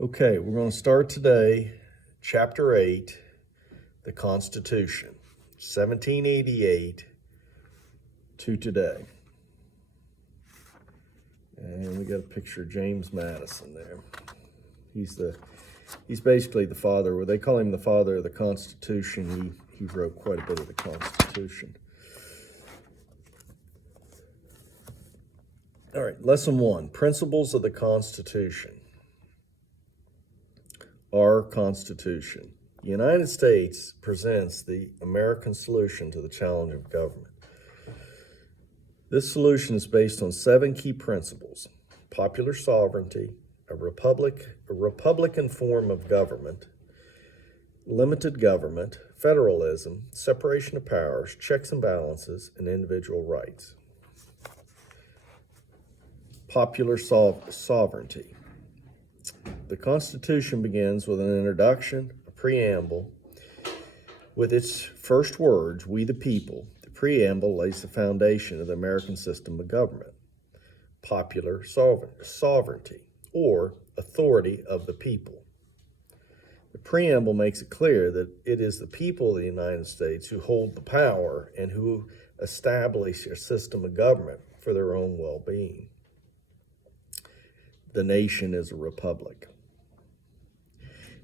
Okay, we're going to start today, Chapter 8, the Constitution, 1788 to today. And we got a picture of James Madison there. He's basically the father, or they call him the father of the Constitution. He wrote quite a bit of the Constitution. All right, Lesson 1, Principles of the Constitution. Our Constitution. The United States presents the American solution to the challenge of government. This solution is based on 7 key principles: popular sovereignty, a Republican form of government, limited government, federalism, separation of powers, checks and balances, and individual rights. Popular sovereignty. The Constitution begins with an introduction, a preamble. With its first words, "We the people," the preamble lays the foundation of the American system of government. Popular sovereignty, or authority of the people. The preamble makes it clear that it is the people of the United States who hold the power and who establish a system of government for their own well-being. The nation is a republic.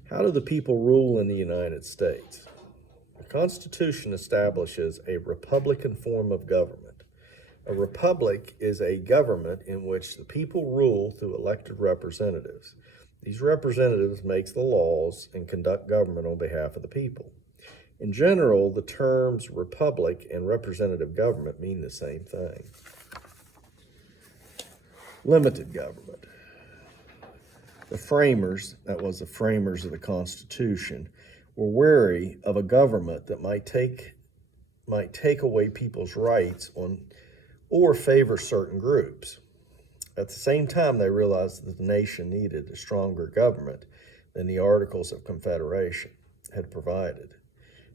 How do the people rule in the United States? The Constitution establishes a Republican form of government. A republic is a government in which the people rule through elected representatives. These representatives make the laws and conduct government on behalf of the people. In general, the terms republic and representative government mean the same thing. Limited government. The framers, that was the framers of the Constitution, were wary of a government that might take away people's rights or favor certain groups. At the same time, they realized that the nation needed a stronger government than the Articles of Confederation had provided.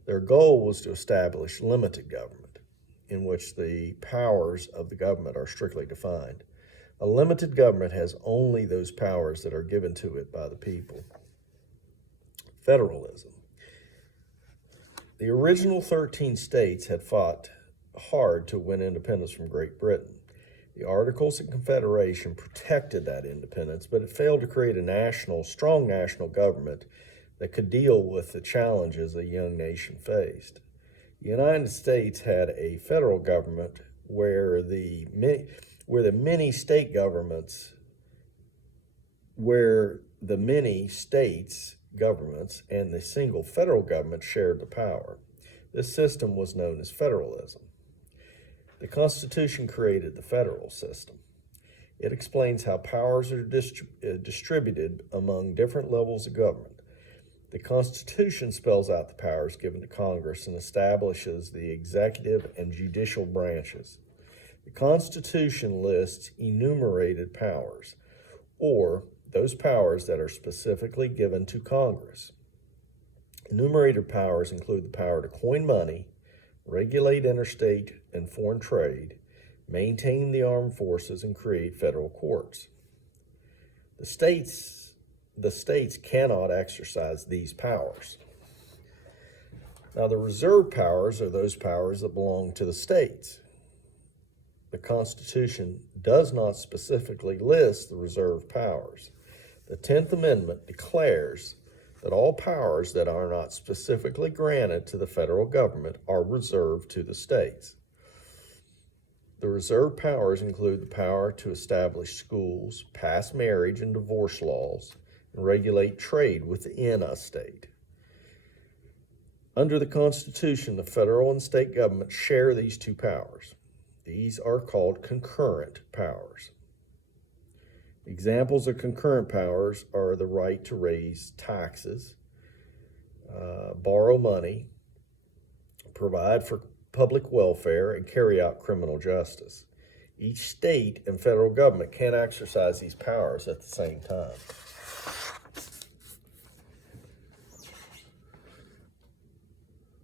Their goal was to establish limited government, in which the powers of the government are strictly defined. A limited government has only those powers that are given to it by the people. Federalism. The original 13 states had fought hard to win independence from Great Britain. The Articles of Confederation protected that independence, but it failed to create a strong national government that could deal with the challenges a young nation faced. The United States had a federal government where the many states governments and the single federal government shared the power. This system was known as federalism. The Constitution created the federal system. It explains how powers are distributed among different levels of government. The Constitution spells out the powers given to Congress and establishes the executive and judicial branches. The Constitution lists enumerated powers, or those powers that are specifically given to Congress. Enumerated powers include the power to coin money, regulate interstate and foreign trade, maintain the armed forces, and create federal courts. The states cannot exercise these powers. Now, the reserve powers are those powers that belong to the states. The Constitution does not specifically list the reserve powers. The 10th Amendment declares that all powers that are not specifically granted to the federal government are reserved to the states. The reserved powers include the power to establish schools, pass marriage and divorce laws, and regulate trade within a state. Under the Constitution, the federal and state governments share these two powers. These are called concurrent powers. Examples of concurrent powers are the right to raise taxes, borrow money, provide for public welfare, and carry out criminal justice. Each state and federal government can exercise these powers at the same time.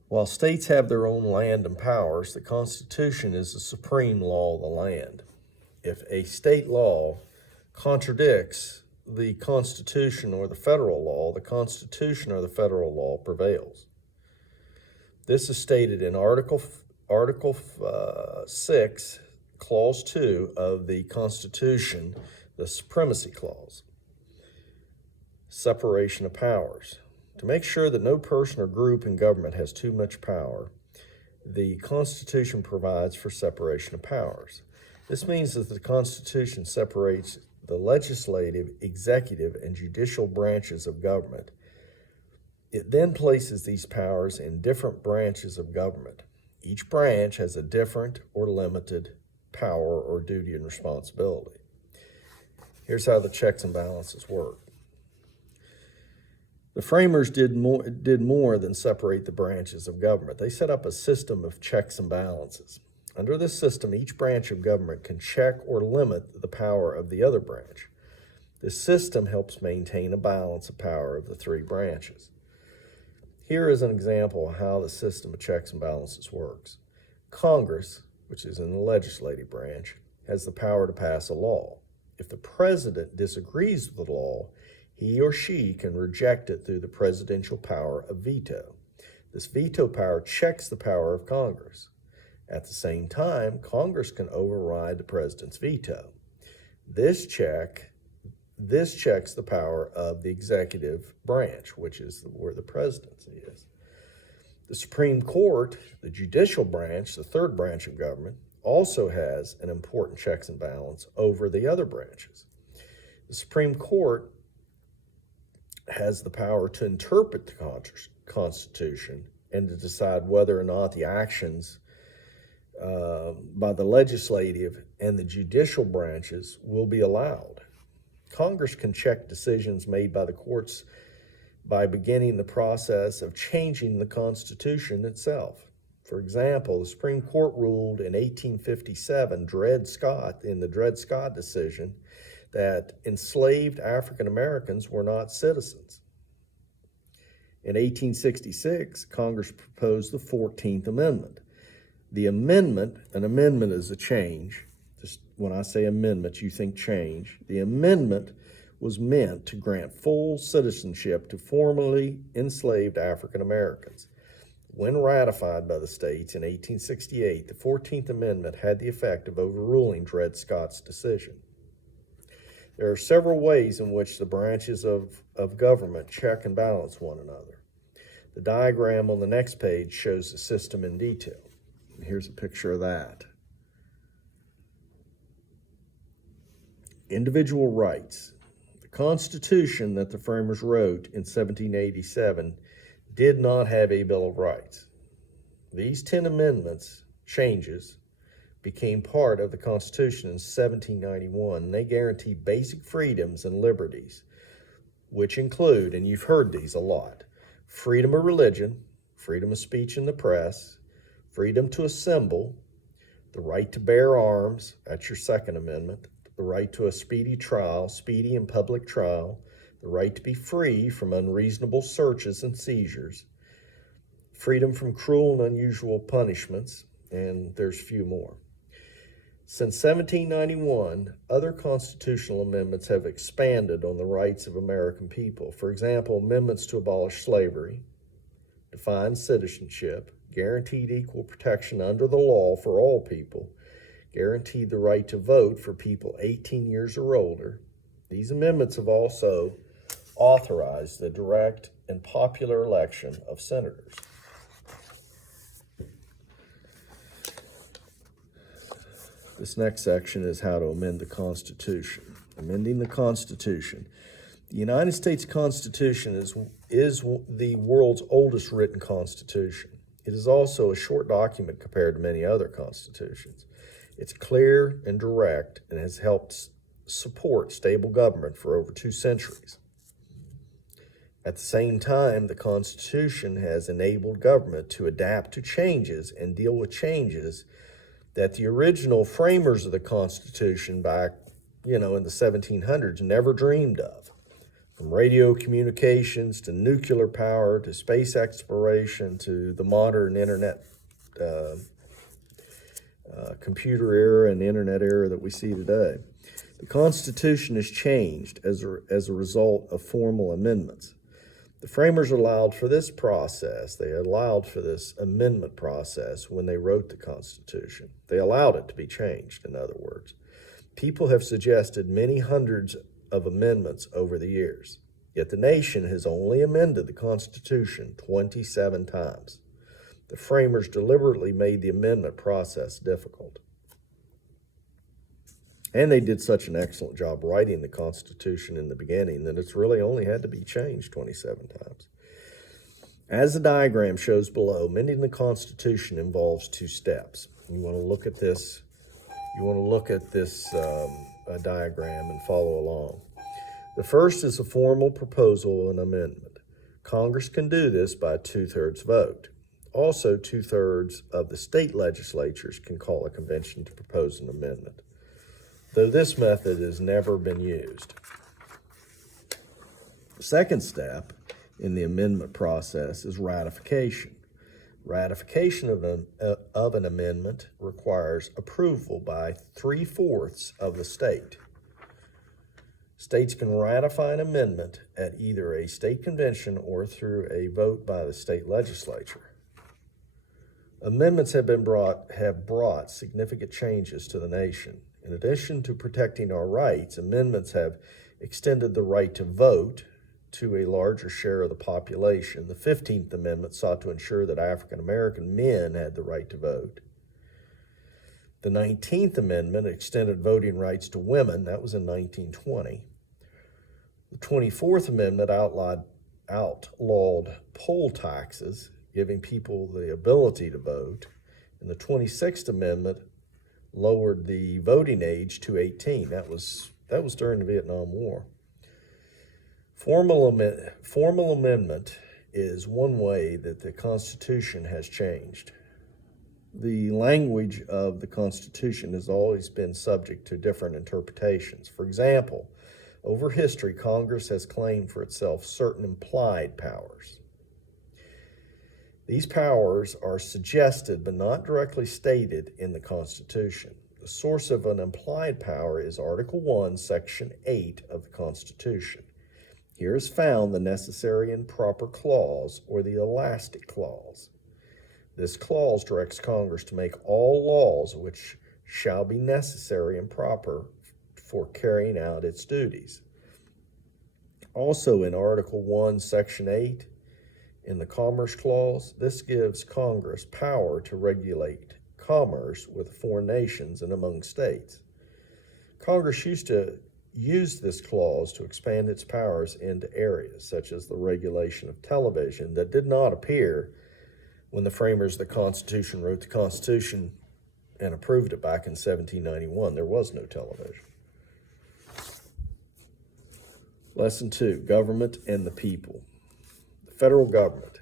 While states have their own land and powers, the Constitution is the supreme law of the land. If a state law contradicts the Constitution or the federal law, the Constitution or the federal law prevails. This is stated in Article 6, Clause 2 of the Constitution, the Supremacy Clause. Separation of powers. To make sure that no person or group in government has too much power, the Constitution provides for separation of powers. This means that the Constitution separates the legislative, executive, and judicial branches of government. It then places these powers in different branches of government. Each branch has a different or limited power or duty and responsibility. Here's how the checks and balances work. The framers did more than separate the branches of government. They set up a system of checks and balances. Under this system, each branch of government can check or limit the power of the other branch. This system helps maintain a balance of power of the three branches. Here is an example of how the system of checks and balances works. Congress, which is in the legislative branch, has the power to pass a law. If the president disagrees with the law, he or she can reject it through the presidential power of veto. This veto power checks the power of Congress. At the same time, Congress can override the president's veto. This checks the power of the executive branch, which is where the presidency is. The Supreme Court, the judicial branch, the third branch of government, also has an important checks and balance over the other branches. The Supreme Court has the power to interpret the Constitution and to decide whether or not the actions by the legislative and the judicial branches will be allowed. Congress can check decisions made by the courts by beginning the process of changing the Constitution itself. For example, the Supreme Court ruled in 1857, in the Dred Scott decision, that enslaved African Americans were not citizens. In 1866, Congress proposed the 14th Amendment. An amendment is a change. Just when I say amendment, you think change. The amendment was meant to grant full citizenship to formerly enslaved African Americans. When ratified by the states in 1868, the 14th Amendment had the effect of overruling Dred Scott's decision. There are several ways in which the branches of government check and balance one another. The diagram on the next page shows the system in detail. Here's a picture of that. Individual rights. The Constitution that the framers wrote in 1787 did not have a Bill of Rights. These 10 amendments, changes, became part of the Constitution in 1791, and they guarantee basic freedoms and liberties, which include, and you've heard these a lot, freedom of religion, freedom of speech in the press, freedom to assemble, the right to bear arms, that's your Second Amendment, the right to a speedy and public trial, the right to be free from unreasonable searches and seizures, freedom from cruel and unusual punishments, and there's a few more. Since 1791, other constitutional amendments have expanded on the rights of American people. For example, amendments to abolish slavery, define citizenship, guaranteed equal protection under the law for all people, guaranteed the right to vote for people 18 years or older. These amendments have also authorized the direct and popular election of senators. This next section is how to amend the Constitution. Amending the Constitution. The United States Constitution is the world's oldest written constitution. It is also a short document compared to many other constitutions. It's clear and direct and has helped support stable government for over 2 centuries. At the same time, the Constitution has enabled government to adapt to changes and deal with changes that the original framers of the Constitution back, in the 1700s never dreamed of. From radio communications to nuclear power to space exploration to the modern internet, computer era and internet era that we see today. The Constitution is changed as a result of formal amendments. The framers allowed for this process. They allowed for this amendment process when they wrote the Constitution. They allowed it to be changed, in other words. People have suggested many hundreds of amendments over the years, yet the nation has only amended the Constitution 27 times. The framers deliberately made the amendment process difficult. And they did such an excellent job writing the Constitution in the beginning that it's really only had to be changed 27 times. As the diagram shows below, amending the Constitution involves two steps. You want to look at this. Diagram and follow along. The first is a formal proposal and amendment. Congress can do this by a 2/3 vote. Also, 2/3 of the state legislatures can call a convention to propose an amendment, though this method has never been used. The second step in the amendment process is ratification. Ratification of an amendment requires approval by 3/4 of the state. States can ratify an amendment at either a state convention or through a vote by the state legislature. Amendments have brought significant changes to the nation. In addition to protecting our rights, amendments have extended the right to vote to a larger share of the population. The 15th Amendment sought to ensure that African American men had the right to vote. The 19th Amendment extended voting rights to women. That was in 1920. The 24th Amendment outlawed poll taxes, giving people the ability to vote. And the 26th Amendment lowered the voting age to 18. That was during the Vietnam War. Formal amendment is one way that the Constitution has changed. The language of the Constitution has always been subject to different interpretations. For example, over history, Congress has claimed for itself certain implied powers. These powers are suggested but not directly stated in the Constitution. The source of an implied power is Article 1, Section 8 of the Constitution. Here is found the necessary and proper clause, or the elastic clause. This clause directs Congress to make all laws which shall be necessary and proper for carrying out its duties. Also in Article 1, Section 8, in the Commerce Clause, this gives Congress power to regulate commerce with foreign nations and among states. Congress used to use this clause to expand its powers into areas such as the regulation of television that did not appear when the framers of the Constitution wrote the Constitution and approved it back in 1791. There was no television. Lesson 2, Government and the People. The federal government.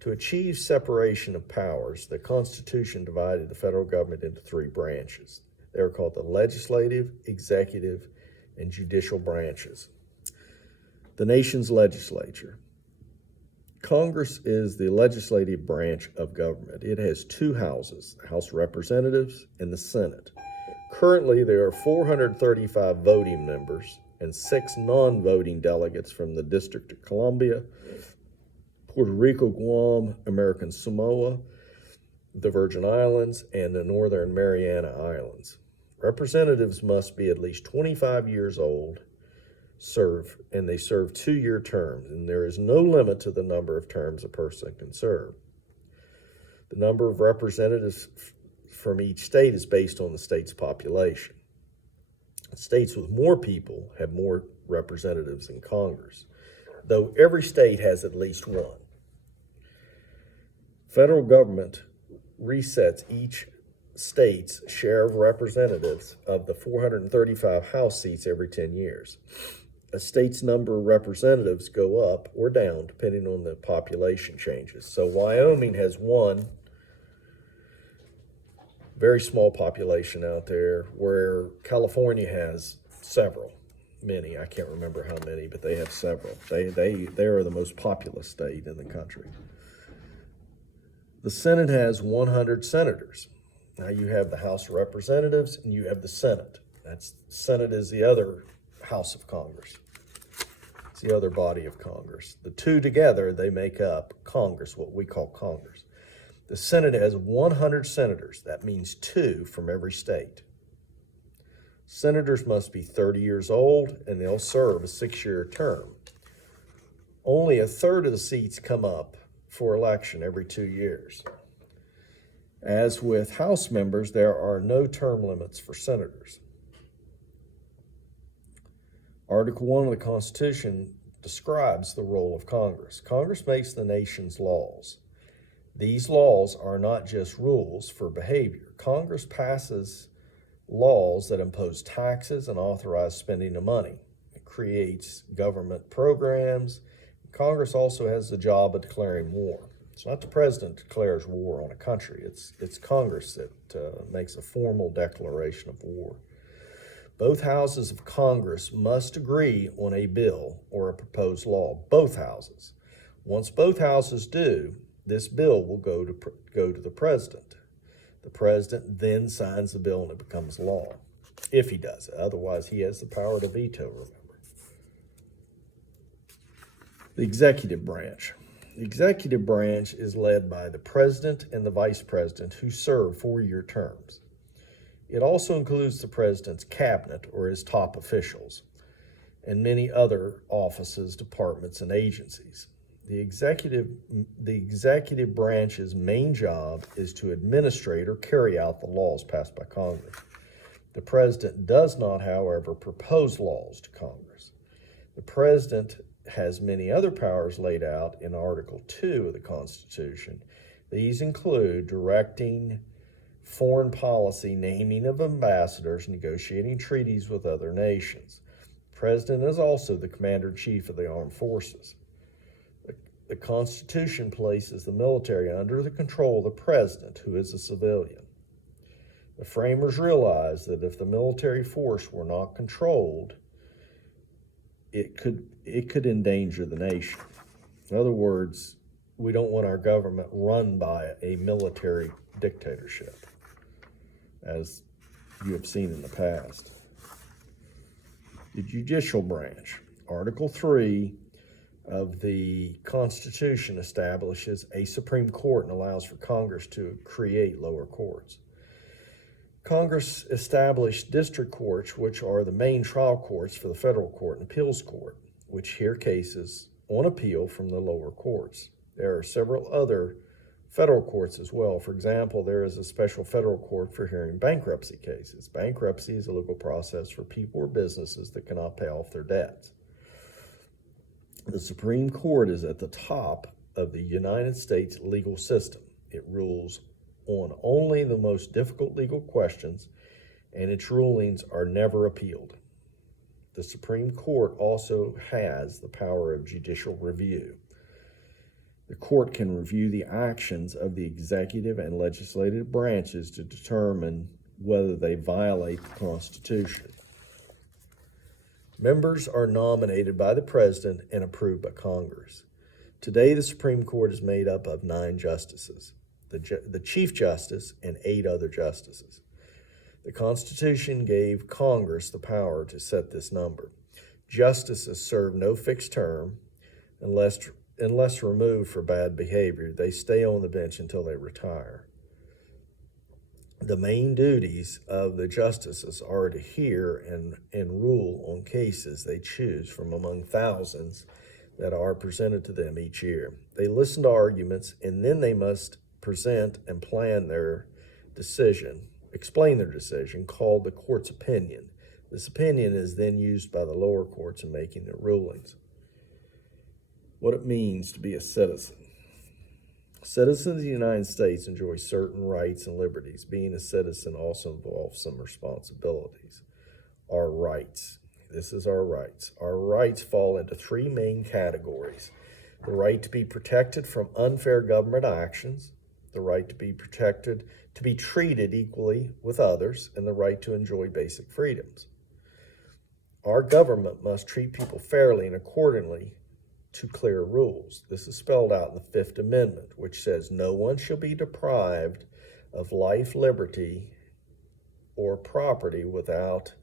To achieve separation of powers, the Constitution divided the federal government into 3 branches. They are called the legislative, executive, and judicial branches. The nation's legislature. Congress is the legislative branch of government. It has 2 houses, the House of Representatives and the Senate. Currently, there are 435 voting members and 6 non-voting delegates from the District of Columbia, Puerto Rico, Guam, American Samoa, the Virgin Islands, and the Northern Mariana Islands. Representatives must be at least 25 years old, and they serve 2-year terms, and there is no limit to the number of terms a person can serve. The number of representatives from each state is based on the state's population. States with more people have more representatives in Congress, though every state has at least one. Federal government resets each state's share of representatives of the 435 House seats every 10 years. A state's number of representatives go up or down depending on the population changes. So Wyoming has one very small population out there, where California has many. I can't remember how many, but they have several. They are the most populous state in the country. The Senate has 100 senators. Now you have the House of Representatives and you have the Senate. Senate is the other house of Congress. It's the other body of Congress. The two together, they make up Congress, what we call Congress. The Senate has 100 senators. That means 2 from every state. Senators must be 30 years old, and they'll serve a 6-year term. Only a third of the seats come up for election every 2 years. As with House members, there are no term limits for senators. Article 1 of the Constitution describes the role of Congress. Congress makes the nation's laws. These laws are not just rules for behavior. Congress passes laws that impose taxes and authorize spending of money. It creates government programs. Congress also has the job of declaring war. It's not the president that declares war on a country. It's Congress that makes a formal declaration of war. Both houses of Congress must agree on a bill or a proposed law. Both houses. Once both houses do, this bill will go to the president. The president then signs the bill and it becomes law, if he does it. Otherwise, he has the power to veto, remember. The executive branch. The executive branch is led by the president and the vice president, who serve 4-year terms. It also includes the president's cabinet, or his top officials, and many other offices, departments, and agencies. The executive branch's main job is to administrate or carry out the laws passed by Congress. The president does not, however, propose laws to Congress. The president has many other powers laid out in Article 2 of the Constitution. These include directing foreign policy, naming of ambassadors, negotiating treaties with other nations. The president is also the commander-in-chief of the armed forces. The Constitution places the military under the control of the president, who is a civilian. The framers realized that if the military force were not controlled, it could endanger the nation. In other words, we don't want our government run by a military dictatorship, as you have seen in the past. The judicial branch. Article 3 of the Constitution establishes a Supreme Court and allows for Congress to create lower courts. Congress established district courts, which are the main trial courts for the federal court and appeals court, which hear cases on appeal from the lower courts. There are several other federal courts as well. For example, there is a special federal court for hearing bankruptcy cases. Bankruptcy is a legal process for people or businesses that cannot pay off their debts. The Supreme Court is at the top of the United States legal system. It rules on only the most difficult legal questions, and its rulings are never appealed. The Supreme Court also has the power of judicial review. The court can review the actions of the executive and legislative branches to determine whether they violate the Constitution. Members are nominated by the president and approved by Congress. Today, the Supreme Court is made up of 9 justices, the Chief Justice and 8 other justices. The Constitution gave Congress the power to set this number. Justices serve no fixed term unless removed for bad behavior. They stay on the bench until they retire. The main duties of the justices are to hear and rule on cases they choose from among thousands that are presented to them each year. They listen to arguments, and then they must present and explain their decision, called the court's opinion. This opinion is then used by the lower courts in making their rulings. What it means to be a citizen. Citizens of the United States enjoy certain rights and liberties. Being a citizen also involves some responsibilities. Our rights. This is our rights. Our rights fall into 3 main categories. The right to be protected from unfair government actions, the right to be protected, to be treated equally with others, and the right to enjoy basic freedoms. Our government must treat people fairly and accordingly to clear rules. This is spelled out in the 5th Amendment, which says no one shall be deprived of life, liberty, or property without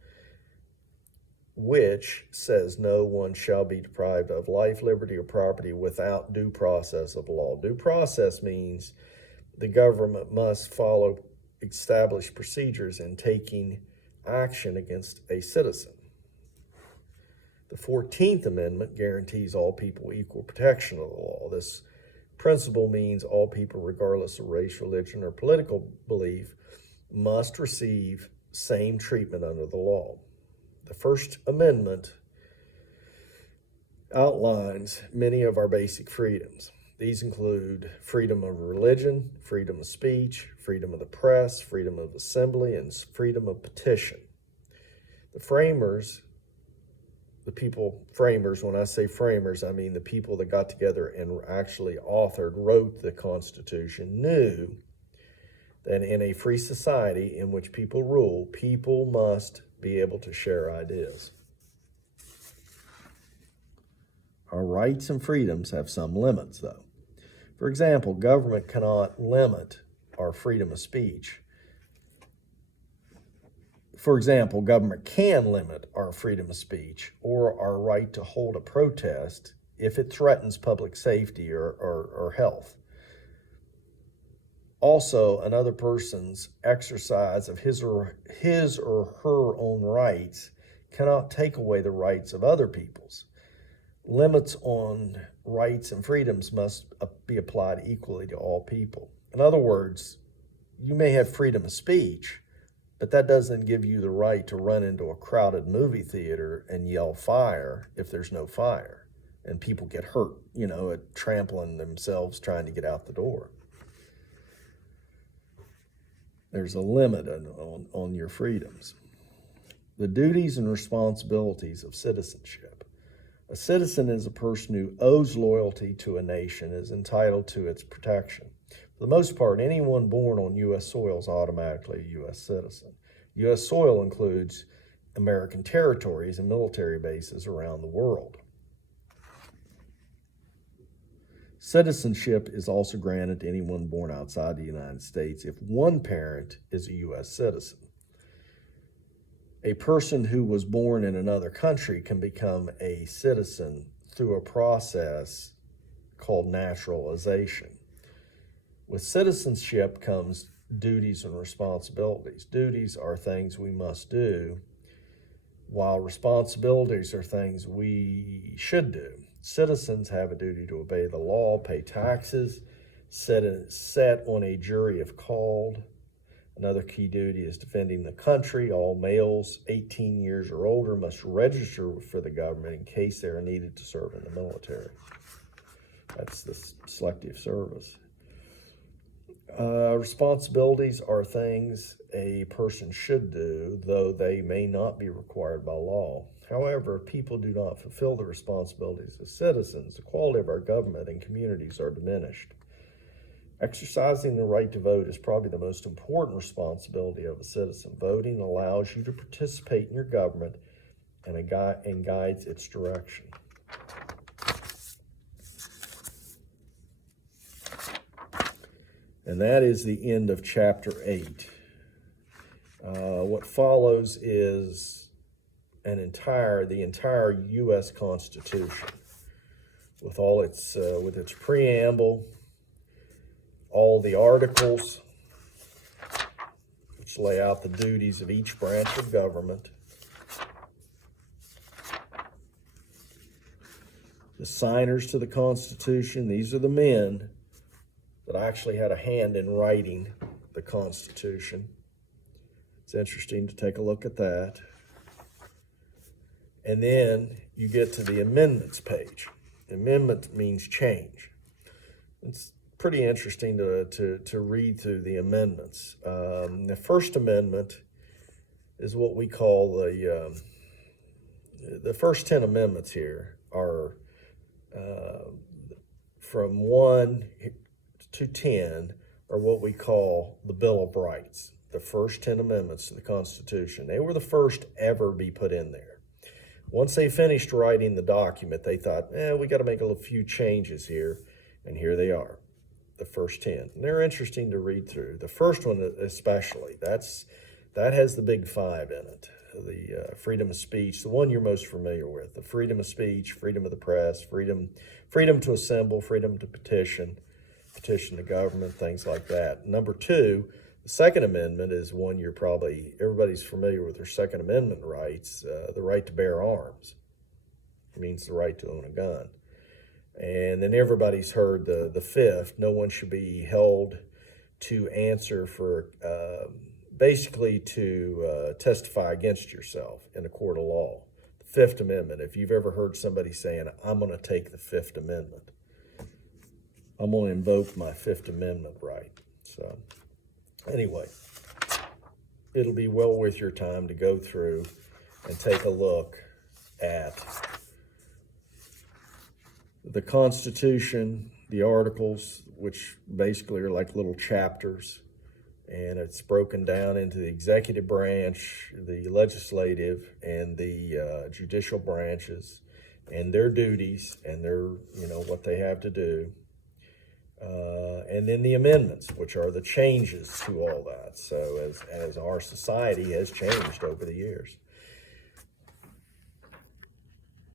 which says no one shall be deprived of life, liberty, or property without due process of law. Due process means the government must follow established procedures in taking action against a citizen. The 14th Amendment guarantees all people equal protection of the law. This principle means all people, regardless of race, religion, or political belief, must receive same treatment under the law. The First Amendment outlines many of our basic freedoms. These include freedom of religion, freedom of speech, freedom of the press, freedom of assembly, and freedom of petition. The framers, when I say framers, I mean the people that got together and actually wrote the Constitution, knew that in a free society in which people rule, people must be able to share ideas. Our rights and freedoms have some limits, though. For example, government cannot limit our freedom of speech. For example, government can limit our freedom of speech or our right to hold a protest if it threatens public safety or health. Also, another person's exercise of his or her own rights cannot take away the rights of other people's. Limits on rights and freedoms must be applied equally to all people. In other words, you may have freedom of speech, but that doesn't give you the right to run into a crowded movie theater and yell fire if there's no fire and people get hurt, at trampling themselves trying to get out the door. There's a limit on your freedoms. The duties and responsibilities of citizenship. A citizen is a person who owes loyalty to a nation, is entitled to its protection. For the most part, anyone born on U.S. soil is automatically a U.S. citizen. U.S. soil includes American territories and military bases around the world. Citizenship is also granted to anyone born outside the United States if one parent is a U.S. citizen. A person who was born in another country can become a citizen through a process called naturalization. With citizenship comes duties and responsibilities. Duties are things we must do, while responsibilities are things we should do. Citizens have a duty to obey the law, pay taxes, sit on a jury if called. Another key duty is defending the country. All males 18 years or older must register for the government in case they are needed to serve in the military. That's the selective service. Responsibilities are things a person should do, though they may not be required by law. However, if people do not fulfill the responsibilities of citizens, the quality of our government and communities are diminished. Exercising the right to vote is probably the most important responsibility of a citizen. Voting allows you to participate in your government and guides its direction. And that is the end of chapter 8. What follows is the entire U.S. Constitution with all its with its preamble, all the articles which lay out the duties of each branch of government, the signers to the Constitution. These are the men that actually had a hand in writing the Constitution. It's interesting to take a look at that. And then you get to the amendments page. Amendment means change. It's pretty interesting to read through the amendments. The First Amendment is what we call the first 10 amendments here are from 1 to 10 are what we call the Bill of Rights, the first 10 amendments to the Constitution. They were the first ever be put in there. Once they finished writing the document, they thought, we got to make a few changes here, and here they are, the first 10. And they're interesting to read through. The first one especially, that has the big 5 in it. freedom of speech, the one you're most familiar with, the freedom of speech, freedom of the press, freedom to assemble, freedom to petition the government, things like that. Number two, the Second Amendment is one everybody's familiar with their Second Amendment rights, the right to bear arms. It means the right to own a gun. And then everybody's heard the fifth, no one should be held to answer for, basically to testify against yourself in a court of law. The Fifth Amendment, if you've ever heard somebody saying, I'm going to take the Fifth Amendment, I'm going to invoke my Fifth Amendment right. So anyway, it'll be well worth your time to go through and take a look at the Constitution, the articles, which basically are like little chapters, and it's broken down into the executive branch, the legislative, and the judicial branches, and their duties, and what they have to do. And then the amendments, which are the changes to all that. So as our society has changed over the years.